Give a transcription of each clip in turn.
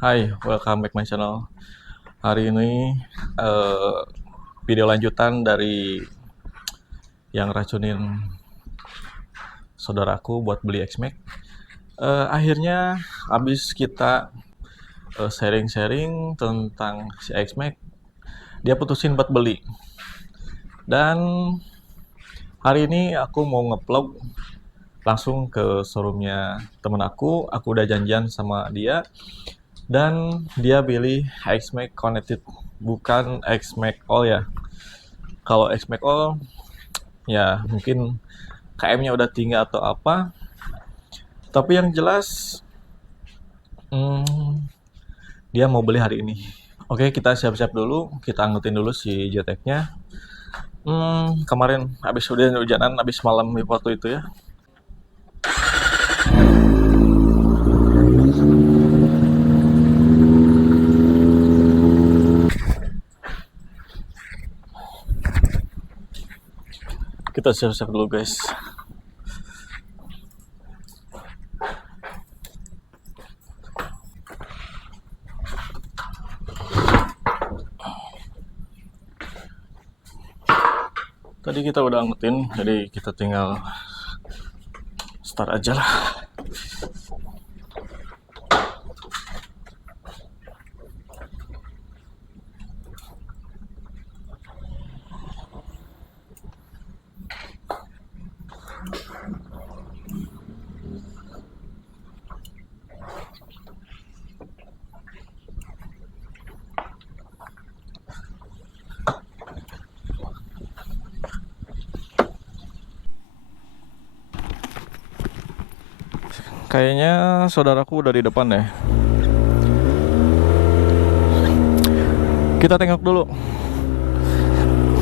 Hai, welcome back my channel. Hari ini eh, video lanjutan dari yang racunin saudaraku buat beli X-Max. Akhirnya habis kita sharing-sharing tentang si X-Max, dia putusin buat beli. Dan hari ini aku mau ngevlog langsung ke showroomnya temen aku. Aku udah janjian sama dia. Dan dia pilih X-Max Connected, bukan X-Max All ya. Kalau X-Max All ya mungkin KM-nya udah tinggi atau apa. Tapi yang jelas hmm, dia mau beli hari ini. Oke, kita siap-siap dulu. Kita angkutin dulu si JTEC-nya. Kemarin habis hujanan, habis malam waktu itu ya. Kita siap-siap dulu guys. Tadi kita udah angkutin, jadi kita tinggal start aja lah. Kayaknya saudaraku udah di depan deh. Kita tengok dulu.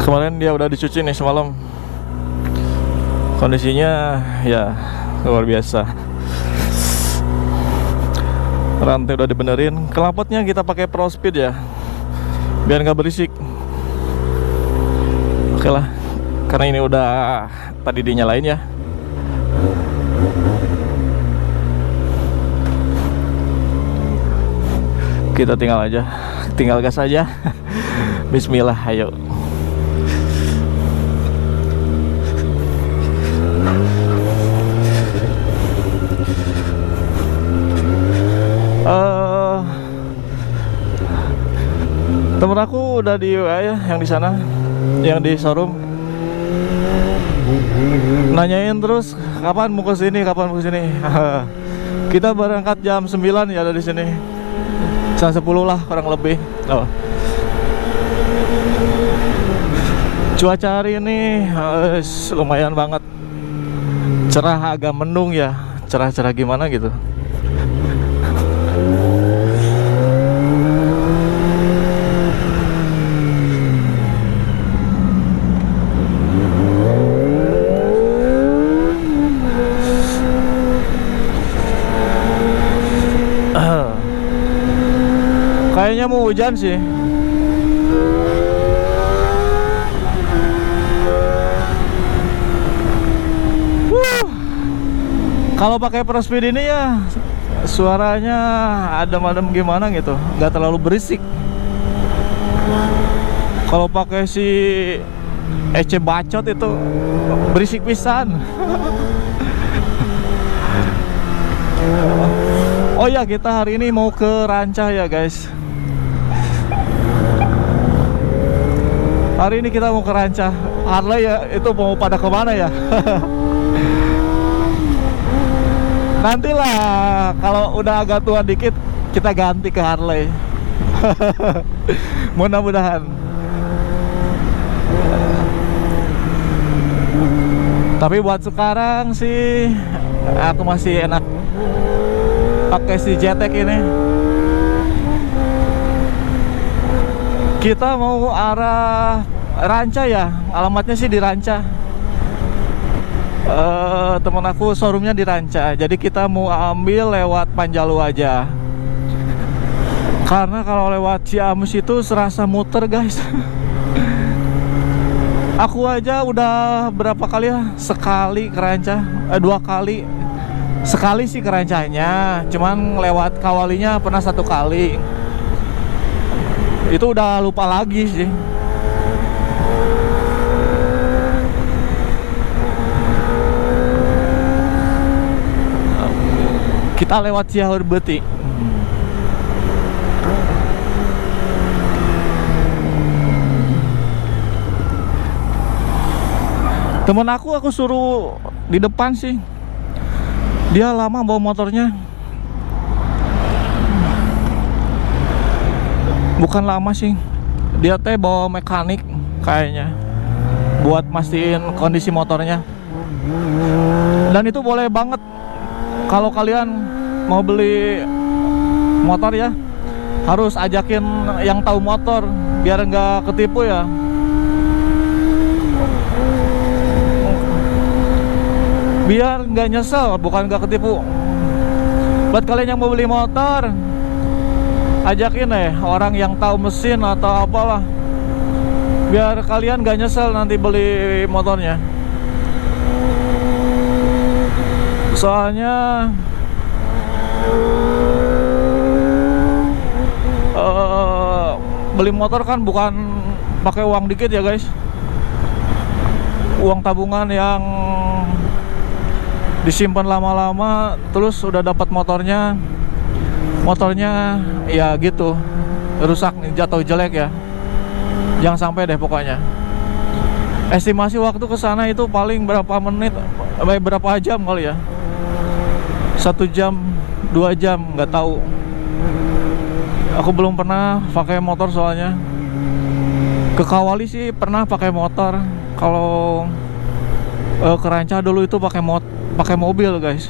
Kemarin dia udah dicuci nih semalam. Kondisinya ya luar biasa. Rantai udah dibenerin. Knalpotnya kita pakai Pro Speed ya, biar nggak berisik. Oke lah, karena ini udah tadi dinyalain ya. Kita tinggal gas aja. Bismillah, ayo. Temen aku udah di WA ya, yang di sana, yang di showroom. Nanyain terus kapan mau ke sini, kapan mau ke sini. Kita berangkat jam 9 ya dari sini. Jam 10 lah kurang lebih. Cuaca hari ini lumayan banget. Cerah, agak mendung ya. Cerah-cerah gimana gitu. Kayaknya mau hujan sih. Kalau pakai Pro Speed ini ya suaranya adem-adem gimana gitu, nggak terlalu berisik. Kalau pakai si EC bacot itu berisik pisan. Oh ya, kita hari ini mau ke Rancah ya guys. Hari ini kita mau ke Rancah. Harley ya, itu mau pada kemana ya? Nantilah kalau udah agak tua dikit kita ganti ke Harley. Mudah-mudahan. Tapi buat sekarang sih aku masih enak pakai si JTEC ini. Kita mau arah Rancah ya, alamatnya sih di Rancah. Temen aku showroomnya di Rancah, jadi kita mau ambil lewat Panjalu aja. Karena kalau lewat Ciamis itu serasa muter guys. Aku aja udah berapa kali ya, sekali ke Rancah, 2 kali Sekali sih ke Rancanya, cuman lewat Kawalinya pernah 1 kali. Itu udah lupa lagi sih. Kita lewat Ciahurbeti. Temen aku suruh di depan sih. Dia lama bawa motornya. Bukan lama sih. Dia teh bawa mekanik kayaknya, buat mastiin kondisi motornya. Dan itu boleh banget. Kalau kalian mau beli motor ya, harus ajakin yang tahu motor biar nggak ketipu ya. Biar nggak nyesel, bukan nggak ketipu. Buat kalian yang mau beli motor, ajakin orang yang tahu mesin atau apalah, biar kalian nggak nyesel nanti beli motornya. Soalnya beli motor kan bukan pakai uang dikit ya guys. Uang tabungan yang disimpan lama-lama, terus udah dapat motornya ya gitu, rusak, jatuh jelek ya. Jangan sampai deh pokoknya. Estimasi waktu ke sana itu paling berapa menit, berapa jam kali ya? 1 jam, 2 jam, nggak tahu. Aku belum pernah pakai motor soalnya. Ke Kawali sih pernah pakai motor. Kalau ke Ranca dulu itu pakai mobil guys.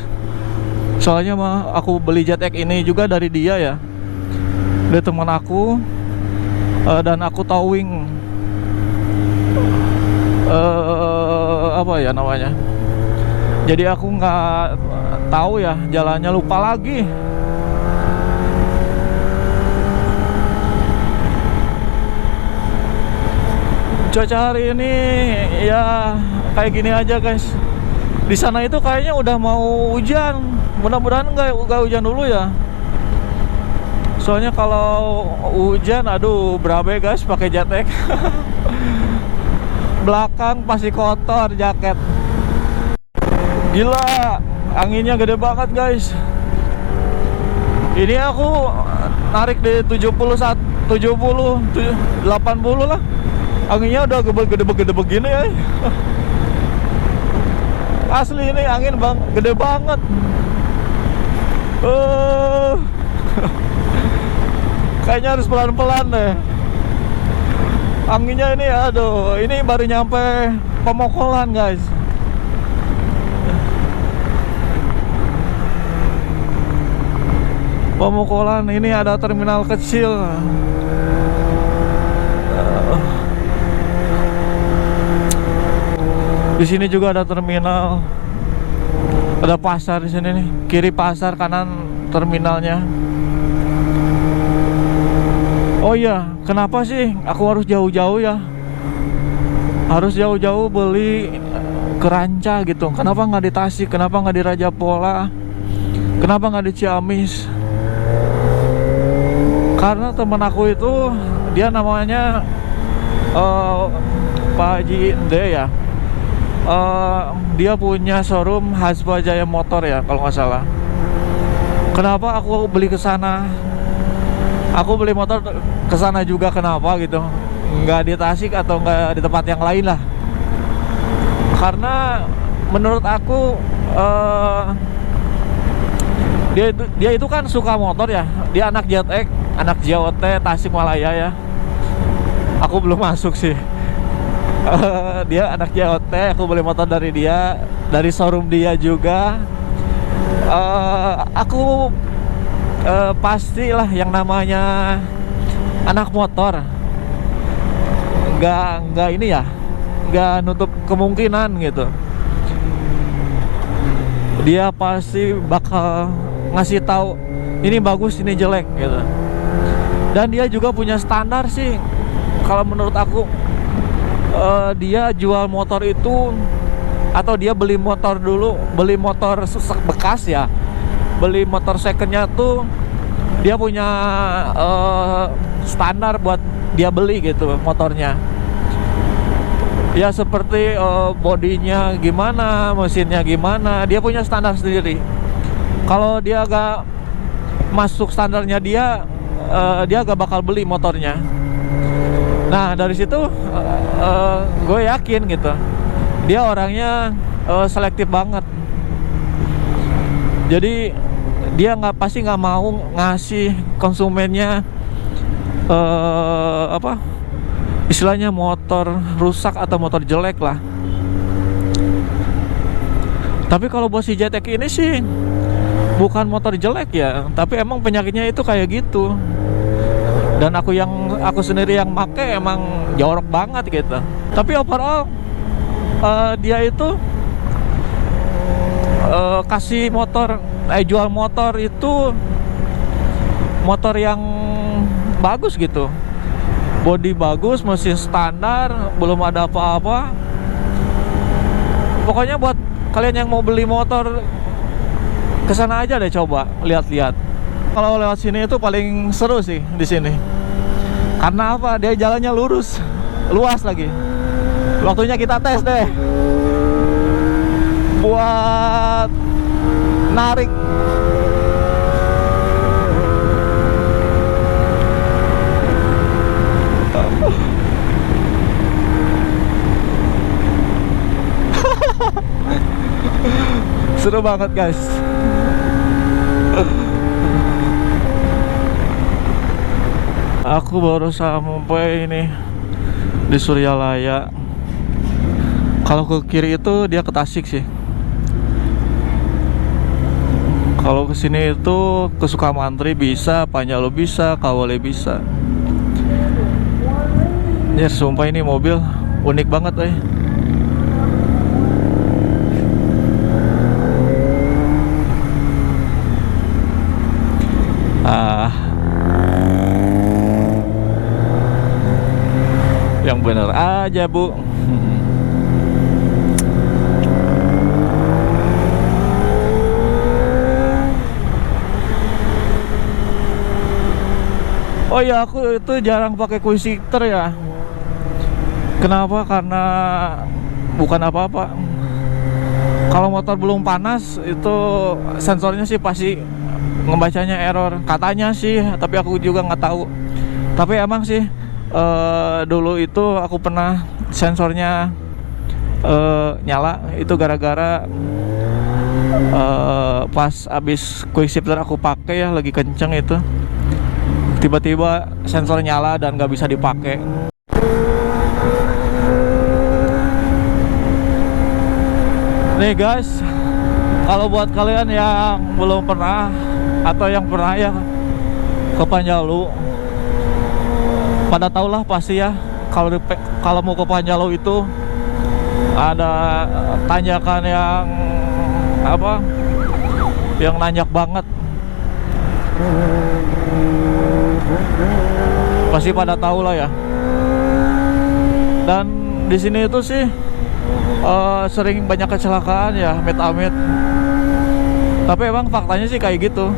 Soalnya aku beli Jet X ini juga dari dia ya, dari teman aku. Dan aku towing apa ya namanya. Jadi aku nggak tahu ya jalannya, lupa lagi. Cuaca hari ini ya kayak gini aja guys. Di sana itu kayaknya udah mau hujan. Mudah-mudahan nggak hujan dulu ya. Soalnya kalau hujan, aduh berabe guys pakai Jet X. Belakang pasti kotor jaket. Gila, anginnya gede banget guys. Ini aku narik di 70, 80 lah. Anginnya udah gede begini ya. Asli ini angin gede banget. Kayaknya harus pelan-pelan deh. Anginnya ini aduh, ini baru nyampe Pemokolan guys. Pemokolan ini ada terminal kecil. Di sini juga ada terminal. Ada pasar di sini nih. Kiri pasar, kanan terminalnya. Oh iya, kenapa sih aku harus jauh-jauh ya? Harus jauh-jauh beli ke Ranca gitu. Kenapa nggak di Tasik? Kenapa nggak di Raja Pola? Kenapa nggak di Ciamis? Karena temen aku itu, dia namanya Pak Haji Inde ya. Dia punya showroom Hasba Jaya Motor ya kalau nggak salah. Kenapa aku beli ke sana? Aku beli motor ke sana juga, kenapa gitu? Nggak di Tasik atau nggak di tempat yang lain lah. Karena menurut aku dia itu kan suka motor ya. Dia anak Jet X, anak JOT Tasikmalaya ya. Aku belum masuk sih. Dia anak JOT, aku beli motor dari dia, dari showroom dia juga. Aku pastilah yang namanya anak motor nggak ini ya, nggak nutup kemungkinan gitu. Dia pasti bakal ngasih tahu ini bagus, ini jelek gitu. Dan dia juga punya standar sih. Kalau menurut aku dia jual motor itu atau dia beli motor dulu, beli motor bekas ya, beli motor secondnya tuh dia punya standar buat dia beli gitu motornya. Ya seperti bodinya gimana, mesinnya gimana, dia punya standar sendiri. Kalau dia agak masuk standarnya dia, dia agak bakal beli motornya. Nah dari situ gue yakin gitu, dia orangnya selektif banget. Jadi dia pasti nggak mau ngasih konsumennya istilahnya motor rusak atau motor jelek lah. Tapi kalau buat si JTEK ini sih bukan motor jelek ya, tapi emang penyakitnya itu kayak gitu. Dan aku sendiri yang make emang jorok banget gitu. Tapi overall dia itu kasih jual motor itu motor yang bagus gitu. Bodi bagus, mesin standar, belum ada apa-apa. Pokoknya buat kalian yang mau beli motor, kesana aja deh, coba lihat-lihat. Kalau lewat sini itu paling seru sih di sini. Karena apa? Dia jalannya lurus, luas lagi. Waktunya kita tes deh buat narik. Seru banget guys. Aku baru sampai ini di Suryalaya. Kalau ke kiri itu dia ke Tasik sih. Kalau ke sini itu ke Sukamantri bisa, Panjalu bisa, Kawale bisa. Ya sumpah ini mobil unik banget yang bener aja bu. Oh ya, aku itu jarang pakai quick shifter ya. Kenapa? Karena bukan apa-apa. Kalau motor belum panas itu sensornya sih pasti ngebacanya error. Katanya sih, tapi aku juga nggak tahu. Tapi emang sih dulu itu aku pernah sensornya nyala. Itu gara-gara pas abis quick shifter aku pakai ya, lagi kenceng itu, tiba-tiba sensor nyala dan nggak bisa dipakai. Nih guys, kalau buat kalian yang belum pernah atau yang pernah ya ke Panjalu, pada tahulah pasti ya, kalau mau ke Panjalu itu ada tanjakan yang yang nanjak banget. Pasti pada tahu lah ya. Dan di sini itu sih sering banyak kecelakaan ya, amit-amit. Tapi emang faktanya sih kayak gitu.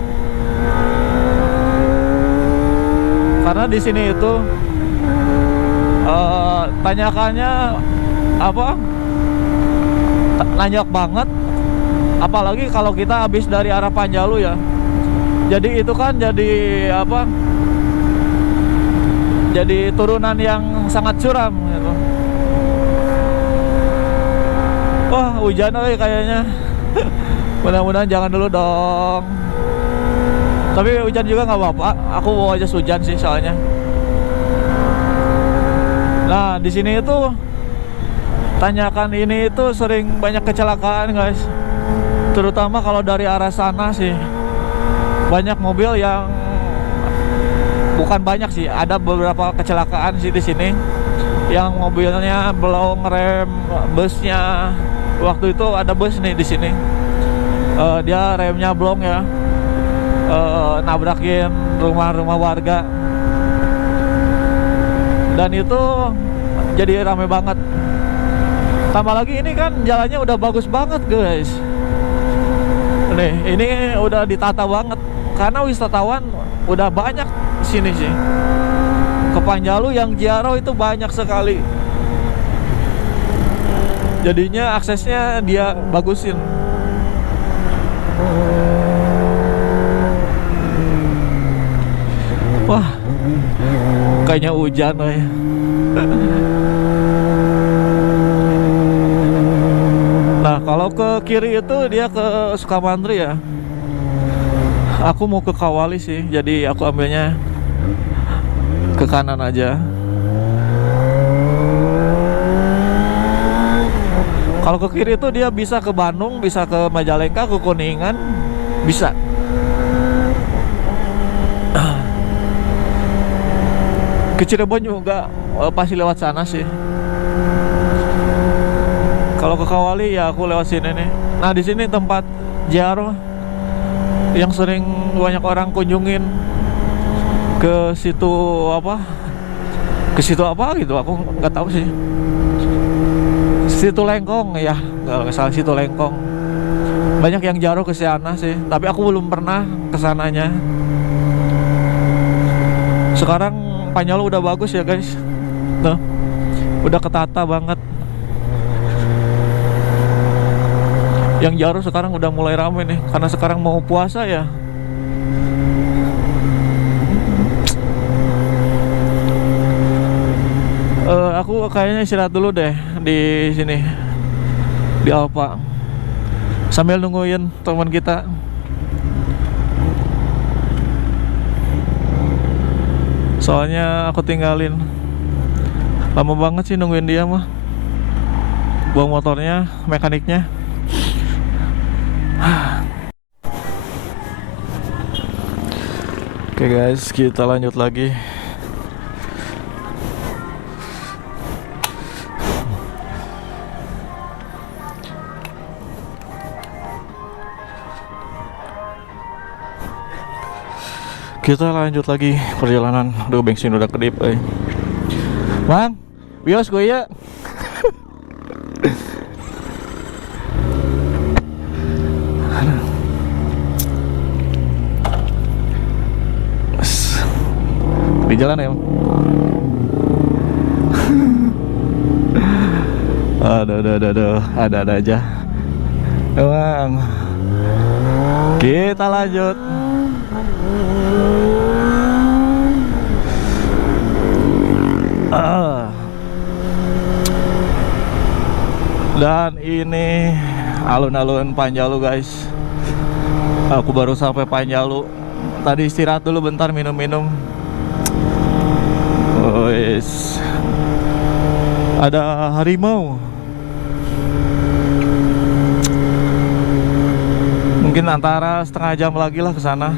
Karena di sini itu tanjakannya nanjak banget. Apalagi kalau kita habis dari arah Panjalu ya. Jadi itu kan jadi turunan yang sangat curam gitu. Wah, hujan kayaknya. Mudah-mudahan jangan dulu dong. Tapi hujan juga nggak apa-apa. Aku bawa aja hujan sih soalnya. Nah, di sini itu tanjakan ini itu sering banyak kecelakaan, guys. Terutama kalau dari arah sana sih. Banyak mobil yang bukan banyak sih, ada beberapa kecelakaan sih di sini yang mobilnya belum ngerem busnya. Waktu itu ada bus nih di sini, dia remnya blong ya, nabrakin rumah-rumah warga, dan itu jadi rame banget. Tambah lagi ini kan jalannya udah bagus banget guys. Nih, ini udah ditata banget karena wisatawan udah banyak sini sih. Ke Panjalu yang Jiaro itu banyak sekali. Jadinya aksesnya dia bagusin. Wah, kayaknya hujan ya. Nah, kalau ke kiri itu dia ke Sukamantri ya. Aku mau ke Kawali sih, jadi aku ambilnya ke kanan aja. Kalau ke kiri itu dia bisa ke Bandung, bisa ke Majalengka, ke Kuningan, bisa. Ke Cirebon juga pasti lewat sana sih. Kalau ke Kawali ya aku lewat sini nih. Nah, di sini tempat Jiaro yang sering banyak orang kunjungin. Ke situ apa? Ke situ apa gitu? Aku nggak tahu sih. Situ Lengkong ya, kalau nggak salah Situ Lengkong. Banyak yang Jiaro ke sana sih, tapi aku belum pernah ke sananya. Sekarang Panjalu udah bagus ya guys. Tuh, udah ketata banget. Yang Jiaro sekarang udah mulai rame nih, karena sekarang mau puasa ya. Aku kayaknya istirahat dulu deh di sini, di Alfa, sambil nungguin teman kita. Soalnya aku tinggalin lama banget sih nungguin dia mah. Buang motornya, mekaniknya. Oke guys, kita lanjut lagi. Kita lanjut lagi perjalanan. Aduh, bensin udah kedip, Bang, bios gue ya. Di jalan ya. Aduh, ada aja. Bang, kita lanjut. Dan ini alun-alun Panjalu guys. Aku baru sampai Panjalu. Tadi istirahat dulu bentar, minum-minum. Wes, ada harimau. Mungkin antara setengah jam lagi lah ke sana.